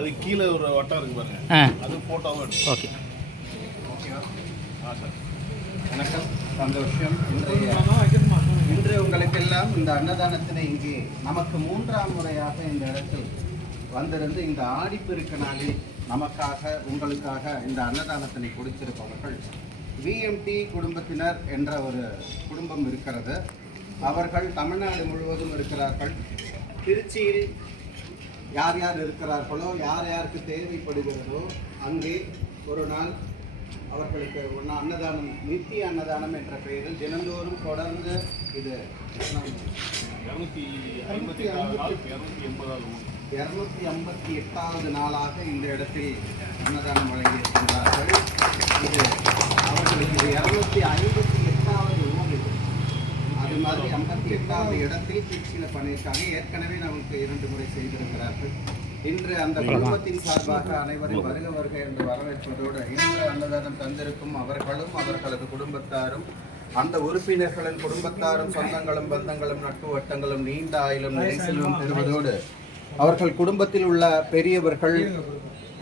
அது கீழே ஒரு வட்டம் இருக்கு பாருங்க, அது போட்டோவும் எடுத்து. ஓகே ஓகேவா? சார் வணக்கம், சந்தோஷம். இன்று உங்களுக்கெல்லாம் இந்த அன்னதானத்தினை இங்கே நமக்கு 3ஆம் முறையாக இந்த இடத்தில் வந்திருந்து இந்த ஆடிப்பெருக்கு நாளில் நமக்காக உங்களுக்காக இந்த அன்னதானத்தினை கொடுத்திருப்பவர்கள் விஎம்டி குடும்பத்தினர் என்ற ஒரு குடும்பம் இருக்கிறது. அவர்கள் தமிழ்நாடு முழுவதும் இருக்கிறார்கள். திருச்சியில் யார் யார் இருக்கிறார்களோ, யார் யாருக்கு தேவைப்படுகிறதோ அங்கே ஒரு நாள் அவர்களுக்கு ஒன்று அன்னதானம், நித்திய அன்னதானம் என்ற பெயரில் தினந்தோறும் தொடர்ந்து இது 258வது நாளாக இந்த இடத்தில் அன்னதானம் வழங்கியிருக்கின்றார்கள். இது அவர்களுக்கு இது 258வது ஊர். அது மாதிரி 58வது இடத்தில் திருச்சியில் பண்ணியிருக்காங்க. ஏற்கனவே நமக்கு 2 முறை செய்திருக்கிறார்கள். இன்று அந்த குடும்பத்தின் சார்பாக அனைவரும் வருக வருக என்று வரவேற்பதோடு இன்று அன்னதானம் தந்திருக்கும் அவர்களும் அவர்களது குடும்பத்தாரும், அந்த உறுப்பினர்களின் குடும்பத்தாரும், சொந்தங்களும் பந்தங்களும் நட்பு வட்டங்களும் நீண்ட ஆயுளும் நெரிசலும் பெறுவதோடு அவர்கள் குடும்பத்தில் உள்ள பெரியவர்கள்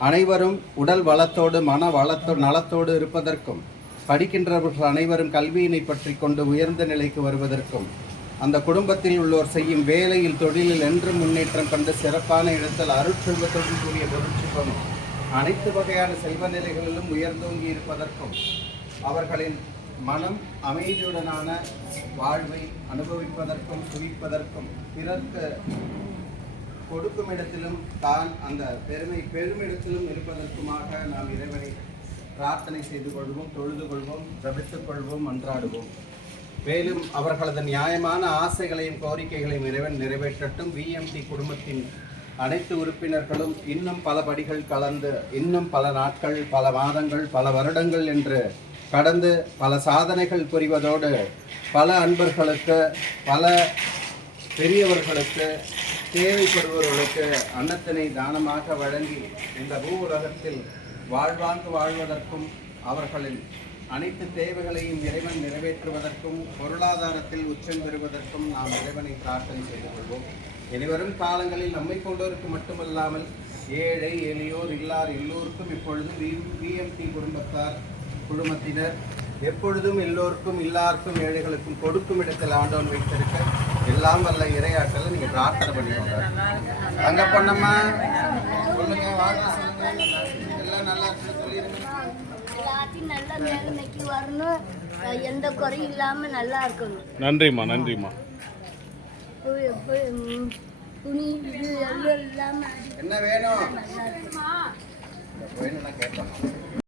அனைவரும் உடல் வளத்தோடு மன வளத்தோடு நலத்தோடு இருப்பதற்கும், படிக்கின்றவர்கள் அனைவரும் கல்வியினை பற்றி கொண்டு உயர்ந்த நிலைக்கு வருவதற்கும், அந்த குடும்பத்தில் உள்ளோர் செய்யும் வேலையில் தொழிலில் என்றும் முன்னேற்றம் கண்டு சிறப்பான இடத்தில் அருட்செல்வத்துடன் கூடிய பொருட்சிப்பம் அனைத்து வகையான செல்வ நிலைகளிலும் உயர்ந்தோங்கி இருப்பதற்கும், அவர்களின் மனம் அமைதியுடனான வாழ்வை அனுபவிப்பதற்கும் குவிப்பதற்கும், பிறர்க்கு கொடுக்கும் இடத்திலும் தான் அந்த பெருமிடத்திலும் இருப்பதற்குமாக நாம் இறைவனை பிரார்த்தனை செய்து கொள்வோம், தொழுது கொள்வோம், ஜபித்துக் கொள்வோம், மன்றாடுவோம். மேலும் அவர்களது நியாயமான ஆசைகளையும் கோரிக்கைகளையும் இறைவன் நிறைவேற்றட்டும். விஎம்டி குடும்பத்தின் அனைத்து உறுப்பினர்களும் இன்னும் பல படிகள் கலந்து, இன்னும் பல நாட்கள், பல மாதங்கள், பல வருடங்கள் என்று கடந்து பல சாதனைகள் புரிவதோடு பல அன்பர்களுக்கு, பல பெரியவர்களுக்கு, தேவைப்படுபவர்களுக்கு அன்னத்தினை தானமாக வழங்கி இந்த பூ உலகத்தில் வாழ்வாங்கு வாழ்வதற்கும், அவர்களின் அனைத்து தேவைகளையும் இறைவன் நிறைவேற்றுவதற்கும், பொருளாதாரத்தில் உச்சம் பெறுவதற்கும் நாம் இறைவனை பிரார்த்தனை செய்து கொள்வோம். இனிவரும் காலங்களில் நம்மை கொண்டோருக்கு மட்டுமல்லாமல் ஏழை எளியோர் இல்லார் எல்லோருக்கும் இப்பொழுதும் விஎம்டி குடும்பத்தினர் எப்பொழுதும் எல்லோருக்கும், எல்லாருக்கும், ஏழைகளுக்கும் கொடுக்கும் இடத்தில் ஆண்டவன் வைத்திருக்க எல்லாம் வல்ல இறையாற்றலை நீங்கள் பிரார்த்தனை பண்ணிக்கோங்க. அங்கே பண்ணம்மா சொல்லுங்க, வாங்க சொல்லுங்க, எல்லாம் நல்லா சொல்லிடுங்க. எல்லாத்தையும் நல்ல மேன்மைக்கு வரணும், எந்த குறையும் இல்லாமல் நல்லா இருக்கணும். நன்றிம்மா, நன்றிம்மா. துணி இது எல்லாம் இல்லாமல் என்ன வேணும்? வேணும்னா